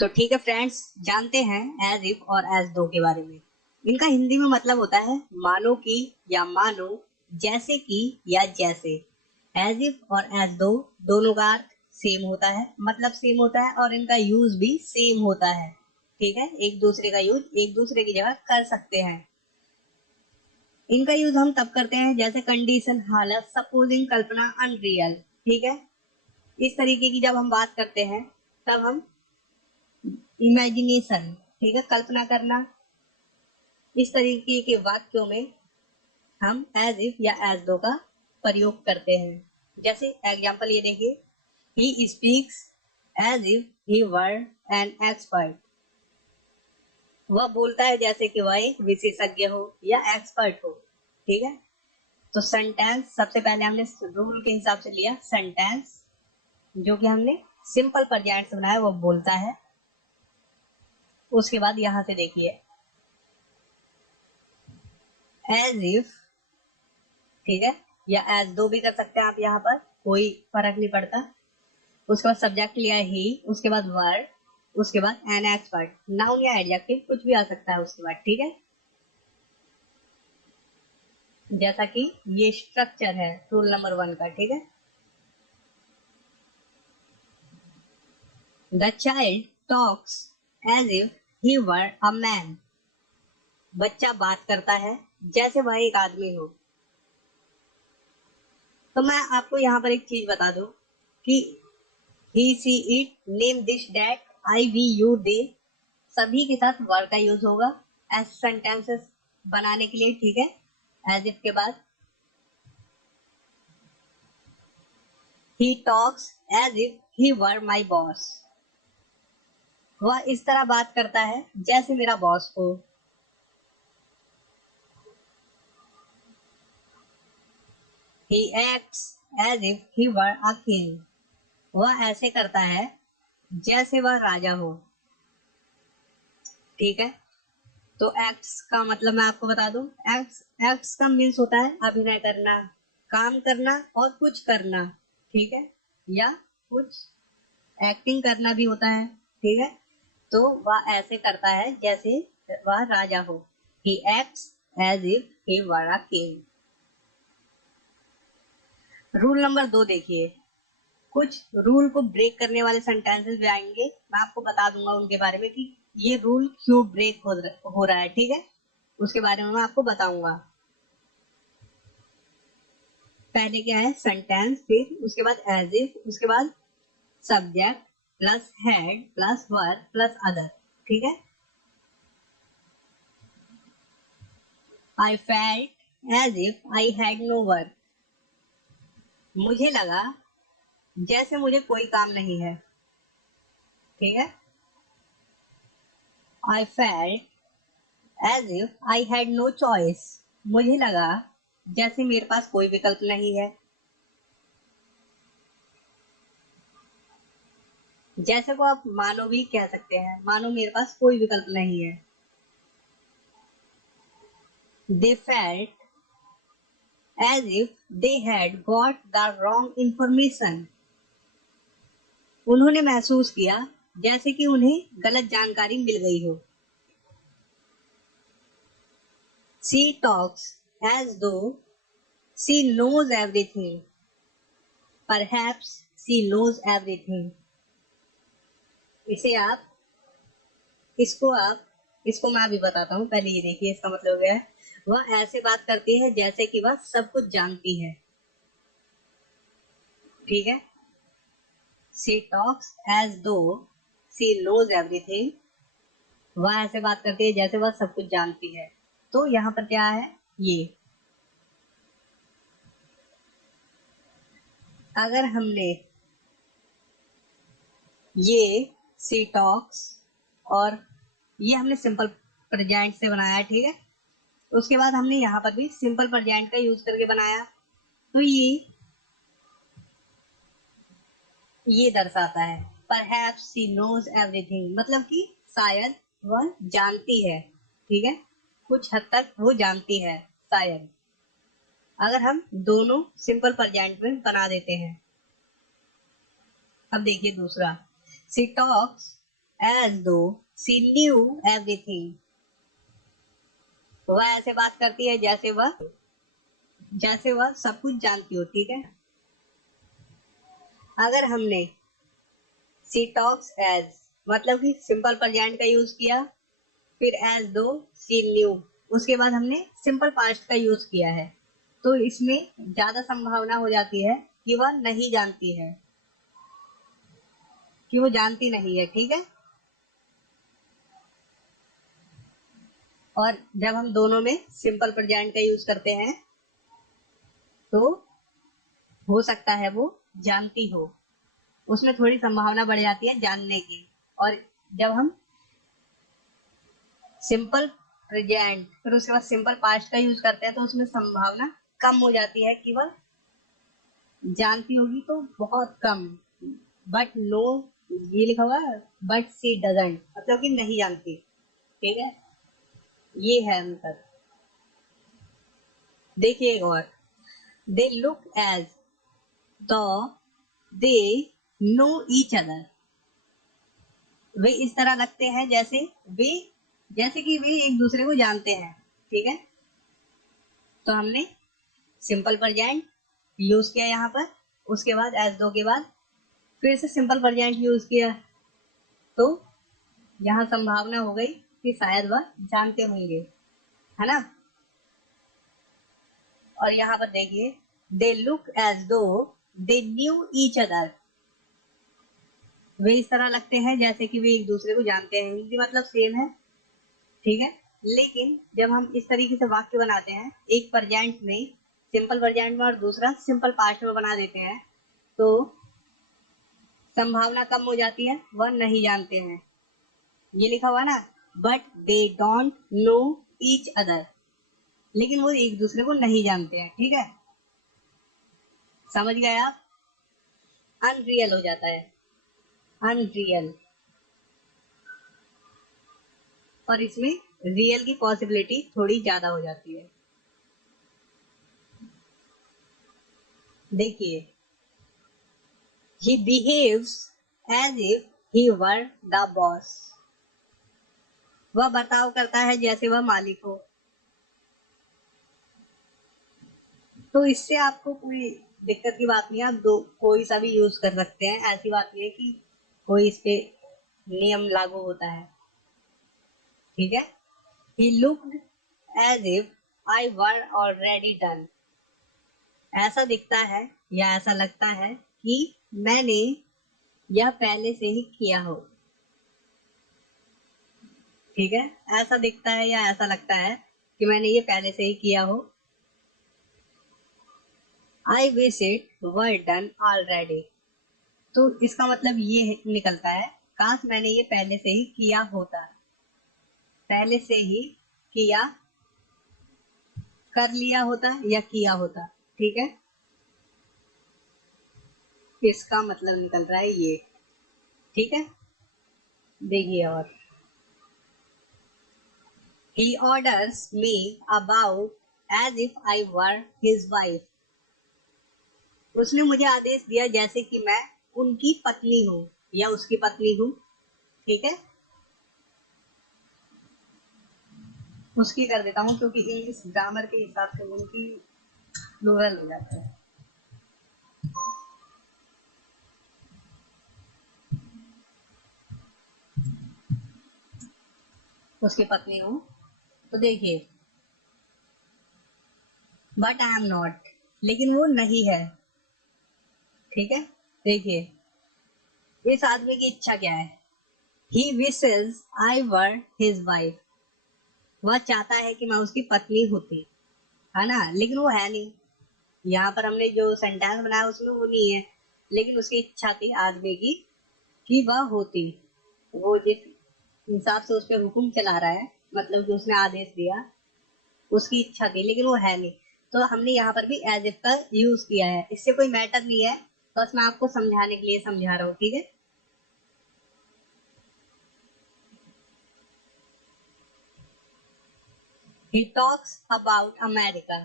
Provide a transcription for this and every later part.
तो ठीक है फ्रेंड्स, जानते हैं एज इफ और एज दो के बारे में। इनका हिंदी में मतलब होता है मानो कि या मानो, जैसे कि या जैसे। एज इफ और एज दो दोनों का अर्थ सेम होता है, मतलब सेम होता है, और इनका यूज भी सेम होता है। ठीक है, एक दूसरे का यूज एक दूसरे की जगह कर सकते हैं। इनका यूज हम तब करते हैं जैसे कंडीशन, हालत, सपोजिंग, कल्पना, अनरियल। ठीक है, इस तरीके की जब हम बात करते हैं तब हम इमेजिनेशन, ठीक है, कल्पना करना, इस तरीके के वाक्यों में हम एज इफ या एज दो का प्रयोग करते हैं। जैसे एग्जांपल ये देखिए, he speaks as if he were an expert. वह बोलता है जैसे कि वह एक विशेषज्ञ हो या एक्सपर्ट हो। ठीक है, तो सेंटेंस सबसे पहले हमने रूल के हिसाब से लिया। सेंटेंस जो कि हमने सिंपल प्रेजेंट से बनाया वो बोलता है। उसके बाद यहां से देखिए एज इफ, ठीक है, या एज दो भी कर सकते हैं आप, यहाँ पर कोई फर्क नहीं पड़ता। उसके बाद सब्जेक्ट लिया ही, उसके बाद वर्ड, उसके बाद एन एक्सपर्ट, नाउन या एडजेक्टिव कुछ भी आ सकता है उसके बाद। ठीक है, जैसा कि ये स्ट्रक्चर है रूल नंबर 1 का। ठीक है, the child talks as if he were a man. बच्चा बात करता है जैसे वह एक आदमी हो। तो मैं आपको यहाँ पर एक चीज बता दूं कि he she it name this that I we you they सभी के साथ वर का यूज होगा एज सेंटेंसेस बनाने के लिए। ठीक है, एज इफ के बाद he talks as if he were my boss. वह इस तरह बात करता है जैसे मेरा बॉस हो। He acts as if he were a king. वह ऐसे करता है जैसे वह राजा हो। ठीक है, तो एक्ट्स का मतलब मैं आपको बता दूं, एक्ट्स एक्ट्स का मीन्स होता है अभिनय करना, काम करना और कुछ करना। ठीक है, या कुछ एक्टिंग करना भी होता है। ठीक है, तो वह ऐसे करता है जैसे वह राजा हो। He acts as if he were a king. Rule number 2 देखिए, कुछ रूल को ब्रेक करने वाले सेंटेंसेस भी आएंगे, मैं आपको बता दूंगा उनके बारे में कि ये रूल क्यों ब्रेक हो रहा है। ठीक है, उसके बारे में मैं आपको बताऊंगा। पहले क्या है, सेंटेंस, फिर उसके बाद एज इफ, उसके बाद subject plus head plus verb plus other. ठीक है, I felt as if I had no work. मुझे लगा जैसे मुझे कोई काम नहीं है। ठीक है, I felt as if I had no choice. मुझे लगा जैसे मेरे पास कोई विकल्प नहीं है। जैसे को आप मानो भी कह सकते हैं, मानो मेरे पास कोई विकल्प नहीं है। They felt as if they had got the wrong information. उन्होंने महसूस किया जैसे कि उन्हें गलत जानकारी मिल गई हो। She talks as though she knows everything. Perhaps she knows everything. इसे आप इसको मैं अभी बताता हूँ, पहले ये देखिए इसका मतलब हो गया है, वह ऐसे बात करती है जैसे कि वह सब कुछ जानती है। ठीक है, she talks as though she knows everything. वह ऐसे बात करती है जैसे वह सब कुछ जानती है। तो यहाँ पर क्या है, ये अगर हमने ये सी टॉक्स और ये हमने सिंपल प्रेजेंट से बनाया। ठीक है, उसके बाद हमने यहाँ पर भी सिंपल प्रेजेंट का यूज करके बनाया। तो ये दर्शाता है परहैप्स शी नोज एवरीथिंग, मतलब कि शायद वह जानती है। ठीक है, कुछ हद तक वो जानती है शायद। अगर हम दोनों सिंपल प्रेजेंट में बना देते हैं। अब देखिए दूसरा, she talks as though she knew everything. वह ऐसे बात करती है जैसे वह सब कुछ जानती हो, ठीक है। अगर हमने she talks as मतलब कि सिंपल प्रेजेंट का यूज किया, फिर as though she knew, उसके बाद हमने सिंपल पास्ट का यूज किया है, तो इसमें ज्यादा संभावना हो जाती है कि वह नहीं जानती है, कि वो जानती नहीं है, ठीक है। और जब हम दोनों में सिंपल प्रेजेंट का यूज करते हैं तो हो सकता है वो जानती हो, उसमें थोड़ी संभावना बढ़ जाती है जानने की। और जब हम सिंपल प्रेजेंट फिर उसके बाद सिंपल पास्ट का यूज करते हैं तो उसमें संभावना कम हो जाती है कि वह जानती होगी, तो बहुत कम। बट नो, ये लिखा हुआ है बट सी डजंट, मतलब कि नहीं जानती, ठीक है। ये है अंतर। देखिए एक और, they look as the they know each other. वे इस तरह लगते हैं जैसे कि वे एक दूसरे को जानते हैं, ठीक है। तो हमने सिंपल प्रेजेंट यूज किया यहाँ पर, उसके बाद एज दो के बाद फिर से सिंपल प्रेजेंट यूज किया, तो यहाँ संभावना हो गई कि शायद वह जानते होंगे, है ना। और यहाँ पर देखिए, दे लुक एज दो दे न्यू ईच अदर। वे इस तरह लगते हैं जैसे कि वे एक दूसरे को जानते हैं, इनकी मतलब सेम है, ठीक है। लेकिन जब हम इस तरीके से वाक्य बनाते हैं, एक प्रेजेंट में सिंपल प्रेजेंट में और दूसरा सिंपल पास्ट में बना देते हैं, तो संभावना कम हो जाती है, वह नहीं जानते हैं। ये लिखा हुआ ना, but they don't know each other, लेकिन वो एक दूसरे को नहीं जानते हैं, ठीक है। समझ गए आप। अनरियल हो जाता है, अनरियल, और इसमें रियल की पॉसिबिलिटी थोड़ी ज्यादा हो जाती है। देखिए, he behaves as if he were the boss। वह बर्ताव करता है जैसे वह मालिक हो। तो इससे आपको कोई दिक्कत की बात नहीं है, आप दो कोई सा भी यूज कर सकते हैं, ऐसी बात नहीं है कि कोई इस पे नियम लागू होता है, ठीक है। He looked as if I were already done। ऐसा दिखता है या ऐसा लगता है कि मैंने यह पहले से ही किया हो, ठीक है। ऐसा दिखता है या ऐसा लगता है कि मैंने ये पहले से ही किया हो। I wish it were done already। तो इसका मतलब ये निकलता है, काश मैंने ये पहले से ही किया होता, पहले से ही किया, कर लिया होता या किया होता, ठीक है। इसका मतलब निकल रहा है ये, ठीक है। देखिए और, he orders me about as if I were his wife। उसने मुझे आदेश दिया जैसे कि मैं उनकी पत्नी हूँ या उसकी पत्नी हूँ, ठीक है। उसकी कर देता हूँ क्योंकि इंग्लिश ग्रामर के हिसाब से उनकी प्लूरल हो जाता है। उसकी पत्नी हूँ, तो देखिए, बट आई एम नॉट, लेकिन वो नहीं है, ठीक है। देखिए, इस आदमी की इच्छा क्या है, he wishes I were his wife। वह चाहता है कि मैं उसकी पत्नी होती, है ना, लेकिन वो है नहीं। यहाँ पर हमने जो सेंटेंस बनाया उसमें वो नहीं है, लेकिन उसकी इच्छा थी आदमी की कि वह होती। वो जिस हिसाब से उस पर हुक्म चला रहा है, मतलब कि उसने आदेश दिया, उसकी इच्छा थी, लेकिन वो है नहीं। तो हमने यहाँ पर भी एज इफ का यूज किया है, इससे कोई मैटर नहीं है, बस मैं आपको समझाने के लिए समझा रहा हूँ, ठीक है। He talks about America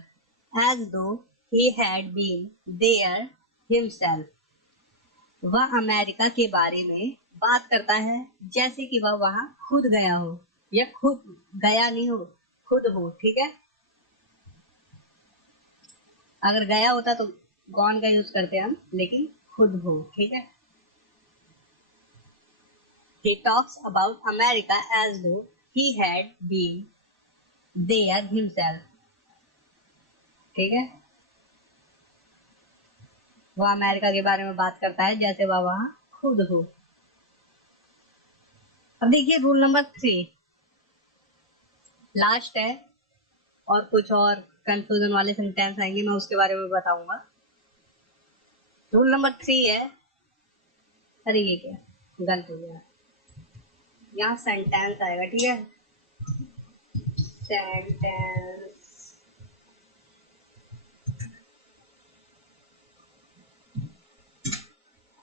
as though he had been there himself। वह अमेरिका के बारे में बात करता है जैसे कि वह वहां खुद गया हो, या खुद गया नहीं हो, खुद हो, ठीक है। अगर गया होता तो गॉन का यूज करते हम, लेकिन खुद हो, ठीक है। He talks about America as though he had been there himself, ठीक है। वह अमेरिका के बारे में बात करता है जैसे वह वहां खुद हो। अब देखिए रूल नंबर 3 लास्ट है, और कुछ और कंफ्यूजन वाले सेंटेंस आएंगे, मैं उसके बारे में बताऊंगा। रूल नंबर 3 है, अरे ये क्या गलत हो गया, यहाँ सेंटेंस आएगा, ठीक है। Sentence,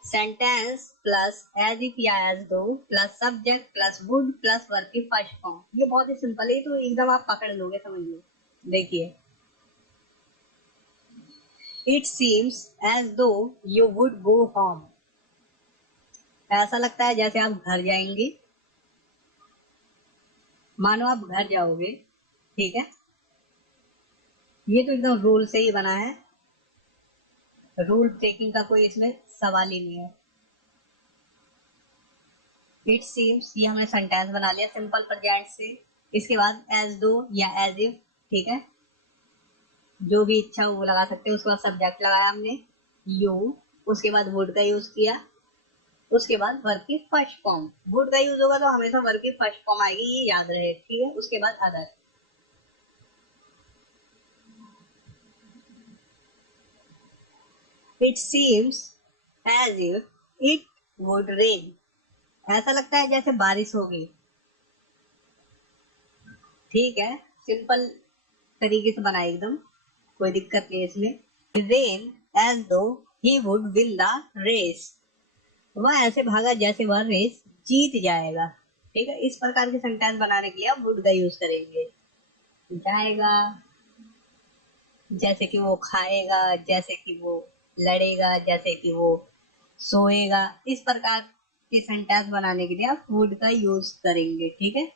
sentence plus as if या as though plus subject plus would plus verb की फर्स्ट फॉर्म। ये बहुत ही सिंपल है, तो एकदम आप पकड़ लोगे, समझ लो। देखिए, इट सीम्स एज दो यू वुड गो होम। ऐसा लगता है जैसे आप घर जाएंगे, मानो आप घर जाओगे, ठीक है। ये तो एकदम रूल से ही बना है, रूल ब्रेकिंग का कोई इसमें सवाल ही नहीं है। इट सीम्स, ये हमने सेंटेंस बना लिया सिंपल प्रेजेंट से। इसके बाद एज दो या एज इफ, ठीक है, जो भी इच्छा हो वो लगा सकते हैं। उसके बाद सब्जेक्ट लगाया हमने यू, उसके बाद वुड का यूज किया, उसके बाद वर्ब की फर्स्ट फॉर्म। वुड का यूज होगा तो हमेशा वर्ब की फर्स्ट फॉर्म आएगी, ये याद रहे, ठीक है। उसके बाद other. It seems as if it would rain. ऐसा लगता है जैसे बारिश होगी, ठीक है। सिंपल तरीके से बनाए एकदम, कोई दिक्कत नहीं है इसमें। Rain as though he would win the race. वह ऐसे भागा जैसे वह रेस जीत जाएगा, ठीक है। इस प्रकार के सेंटेंस बनाने के लिए आप वुड का यूज करेंगे। जाएगा, जैसे कि वो खाएगा, जैसे कि वो लड़ेगा, जैसे कि वो सोएगा। इस प्रकार के सेंटेंस बनाने के लिए आप वुड का यूज करेंगे, ठीक है।